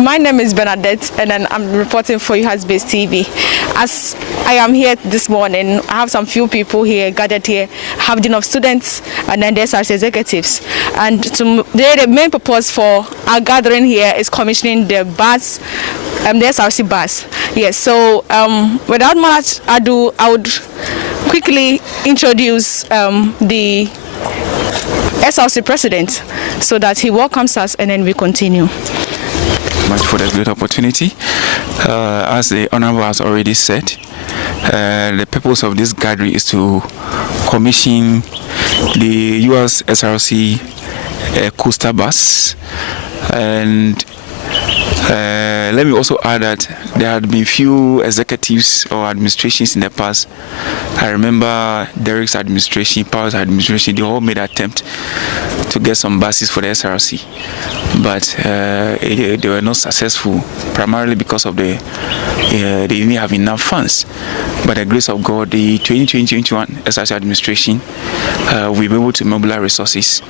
My name is Bernadette, and then I'm reporting for UHAS-based TV. As I am here this morning, I have some few people here gathered here. I have Dean of Students and then the SRC executives. And today, the main purpose for our gathering here is commissioning the bus, the SRC bus. Yes, so without much ado, I would quickly introduce the SRC president so that he welcomes us and then we continue. Much for the great opportunity. As the Honorable has already said, the purpose of this gathering is to commission the US SRC coaster bus. And let me also add that there had been few executives or administrations in the past. I remember Derek's administration, Power's administration, they all made an attempt to get some buses for the SRC, but they were not successful, primarily because of they didn't have enough funds. By the grace of God, the 2020-21 SRC administration will be able to mobilize resources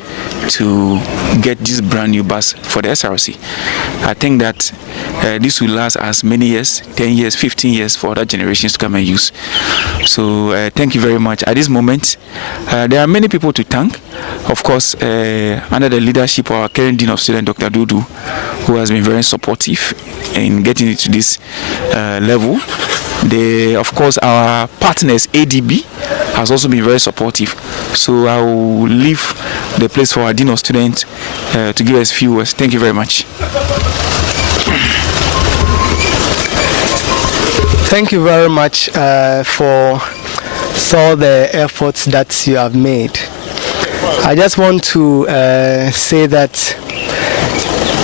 to get this brand new bus for the SRC. I think that this will last as many years, 10 years, 15 years for other generations to come and use. So thank you very much. At this moment, there are many people to thank. Of course, under the leadership of our current Dean of Students, Dr. Dudu, who has been very supportive in getting it to this level. Of course, our partners, ADB, has also been very supportive. So I will leave the place for our Dean of Students to give us a few words. Thank you very much. Thank you very much for all the efforts that you have made. I just want to say that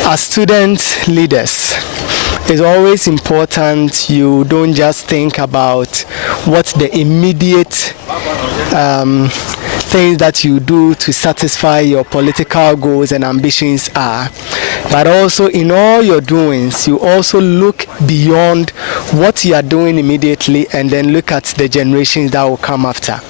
as student leaders, it's always important you don't just think about what the immediate things that you do to satisfy your political goals and ambitions are, but also in all your doings, you also look beyond what you are doing immediately and then look at the generations that will come after.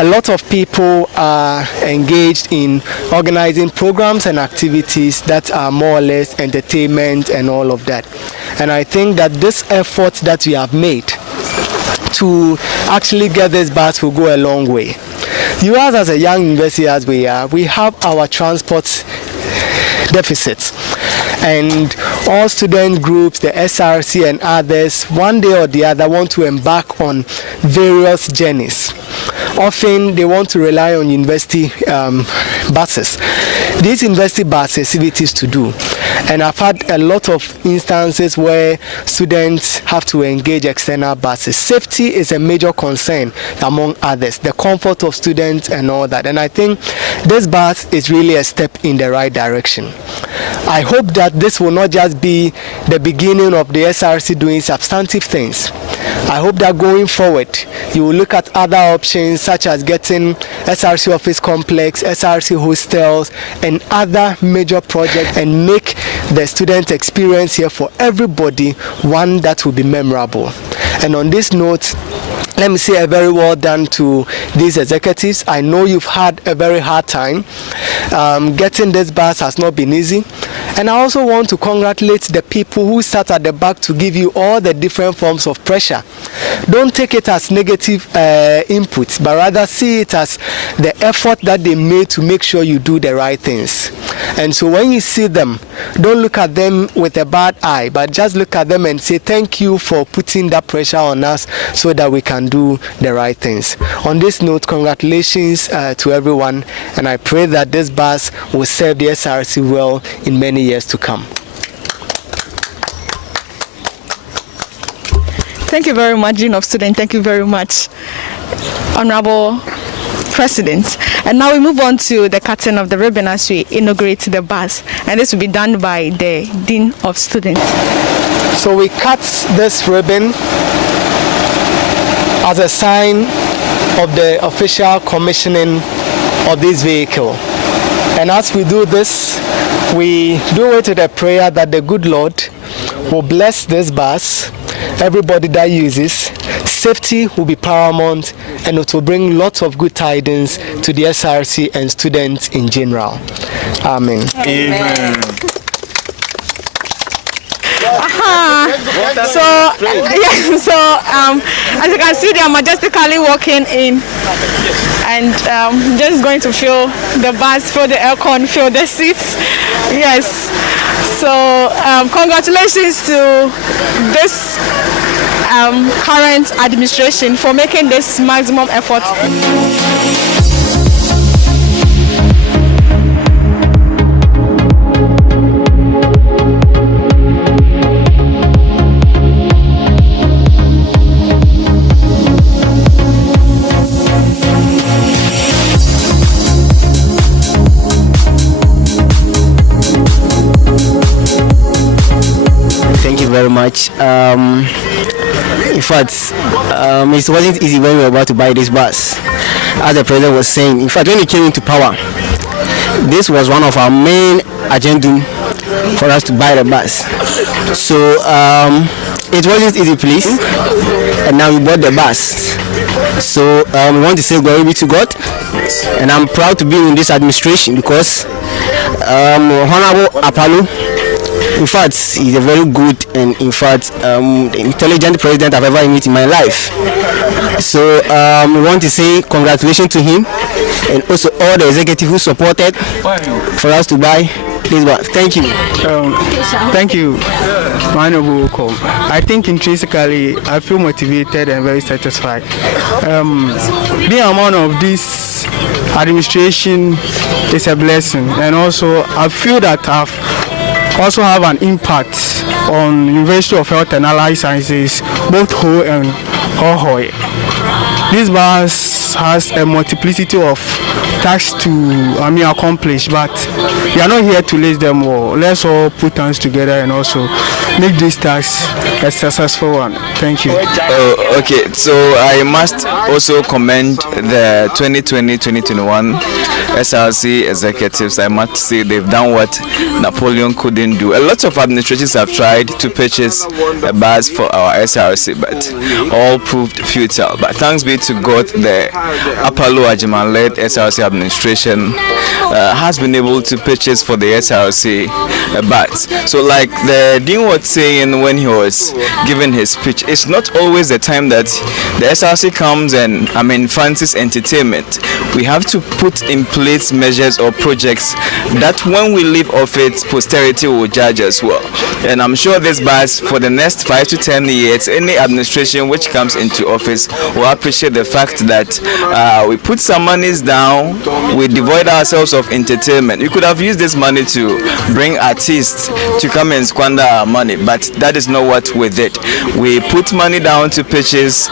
A lot of people are engaged in organizing programs and activities that are more or less entertainment and all of that. And I think that this effort that we have made to actually get this bus will go a long way. You as a young university as we are, we have our transport deficits. And all student groups, the SRC and others, one day or the other want to embark on various journeys. Often they want to rely on university buses. These university buses, it is to do. And I've had a lot of instances where students have to engage external buses. Safety is a major concern among others, the comfort of students and all that. And I think this bus is really a step in the right direction. I hope that this will not just be the beginning of the SRC doing substantive things. I hope that going forward, you will look at other options such as getting SRC office complex, SRC hostels, and other major projects and make the student experience here for everybody one that will be memorable. And on this note, let me say a very well done to these executives. I know you've had a very hard time. Getting this bus has not been easy. And I also want to congratulate the people who sat at the back to give you all the different forms of pressure. Don't take it as negative input, but rather see it as the effort that they made to make sure you do the right things. And so when you see them, don't look at them with a bad eye, but just look at them and say thank you for putting that pressure on us so that we can do the right things. On this note, congratulations to everyone, and I pray that this bus will serve the SRC well in many years to come. Thank you very much, Dean of Students. Thank you very much, Honorable President. And now we move on to the cutting of the ribbon as we inaugurate the bus. And this will be done by the Dean of Students. So we cut this ribbon as a sign of the official commissioning of this vehicle. And as we do this, we do it with a prayer that the good Lord will bless this bus, everybody that uses. Safety will be paramount, and it will bring lots of good tidings to the SRC and students in general. Amen. Amen. So, yeah, so as you can see, they are majestically walking in, and just going to feel the bus, feel the aircon, feel the seats. Yes. So, congratulations to this current administration for making this maximum effort. Thank you very much. In fact, it wasn't easy when we were about to buy this bus. As the president was saying, in fact, when he came into power, this was one of our main agenda for us to buy the bus. So it wasn't easy, please. And now we bought the bus. So we want to say glory be to God. And I'm proud to be in this administration because Honorable Apalo, in fact, he's a very good and, in fact, intelligent president I've ever met in my life. So we want to say congratulations to him and also all the executives who supported for us to buy this bus. Thank you. Thank you, Honorable Kom. I think intrinsically I feel motivated and very satisfied. Being among of this administration is a blessing, and also I feel that I've also have an impact on University of Health and Allied Sciences, both Ho and Hohoi. This bus has a multiplicity of tasks to accomplish, but we are not here to list them all. Let's all put hands together and also make this task a successful one. Thank you. Okay, so I must also commend the 2020-2021 SRC executives. I must say they've done what Napoleon couldn't do. A lot of administrations have tried to purchase a bus for our SRC, but all proved futile. But thanks be to God, the Apalo Ajiman-led SRC administration has been able to purchase for the SRC a bus. So like the Dean was saying when he was giving his speech, it's not always the time that the SRC comes and fancies entertainment. We have to put in place measures or projects that when we leave office, posterity will judge as well. And I'm sure this bus for the next 5 to 10 years, any administration which comes into office will appreciate the fact that we put some monies down, we devoid ourselves of entertainment. We could have used this money to bring artists to come and squander our money, but that is not what we did. We put money down to purchase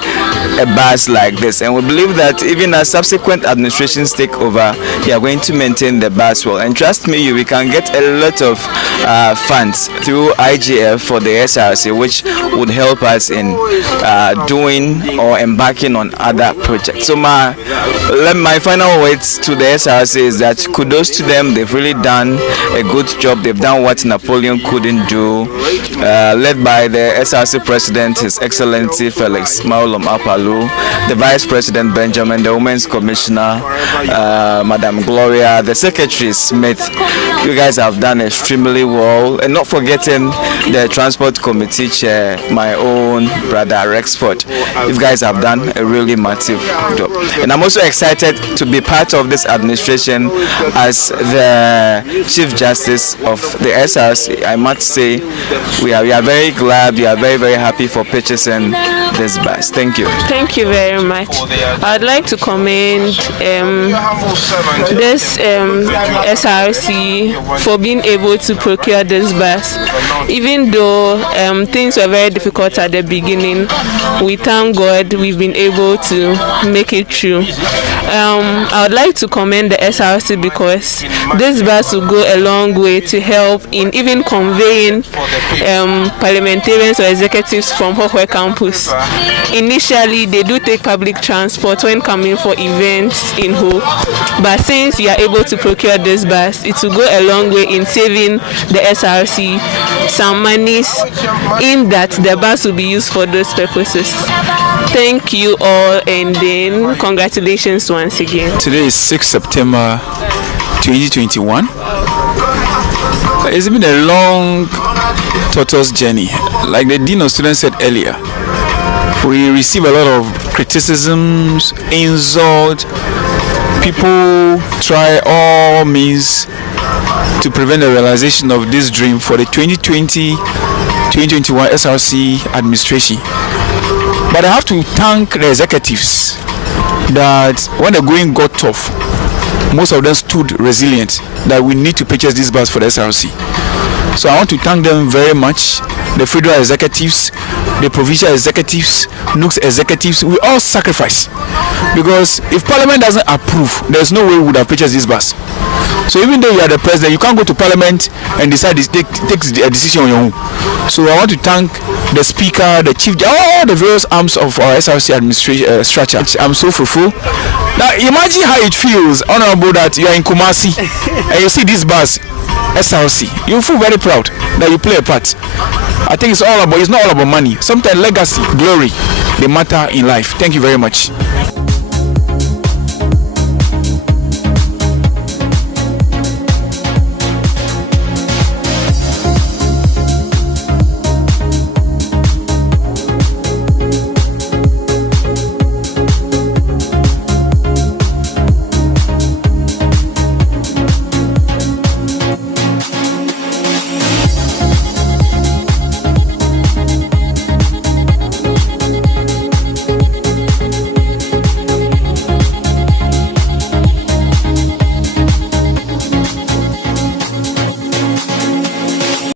a bus like this, and we believe that even as subsequent administrations take over, they are going to maintain the bus well. And trust me, we can get a lot of funds through IGF for the SRC, which would help us in doing or embarking on other projects. So my final words to the SRC is that kudos to them. They've really done a good job. They've done what Napoleon couldn't do, led by the SRC President, His Excellency Felix Maulom Apalu, the Vice President Benjamin, the Women's Commissioner, Madam Gloria, the Secretary Smith. You guys have done extremely well, and not forgetting the Transport Committee Chair, my own brother Rexford. You guys have done a really massive job, and I'm also excited to be part of this administration as the Chief Justice of the SRC. I must say we are very glad, we are very, very happy for purchasing this bus. Thank you. Thank you very much. I'd like to commend this SRC for being able to procure this bus. Even though things were very difficult at the beginning, we thank God we've been able to make it through. I would like to commend the SRC because this bus will go a long way to help in even conveying parliamentarians or executives from Hohoi campus. Initially, they do take public transport when coming for events in Ho, but since we are able to procure this bus, it will go a long way in saving the SRC some monies in that the bus will be used for those purposes. Thank you all, and then congratulations once again. Today is 6 September 2021. It's been a long tortoise journey. Like the Dean of Students said earlier, we receive a lot of criticisms, insults. People try all means to prevent the realization of this dream for the 2020-2021 SRC administration. But I have to thank the executives that when the going got tough, most of them stood resilient that we need to purchase this bus for the SRC. So I want to thank them very much. The federal executives, the provincial executives, NUCS executives, we all sacrifice. Because if Parliament doesn't approve, there's no way we would have purchased this bus. So even though you are the president, you can't go to Parliament and decide to take a decision on your own. So I want to thank the Speaker, the Chief, all the various arms of our SRC administration structure. I'm so fulfilled. Now imagine how it feels, Honorable, that you are in Kumasi and you see this bus, SRC. You feel very proud that you play a part. I think it's not all about money. Sometimes legacy, glory, they matter in life. Thank you very much.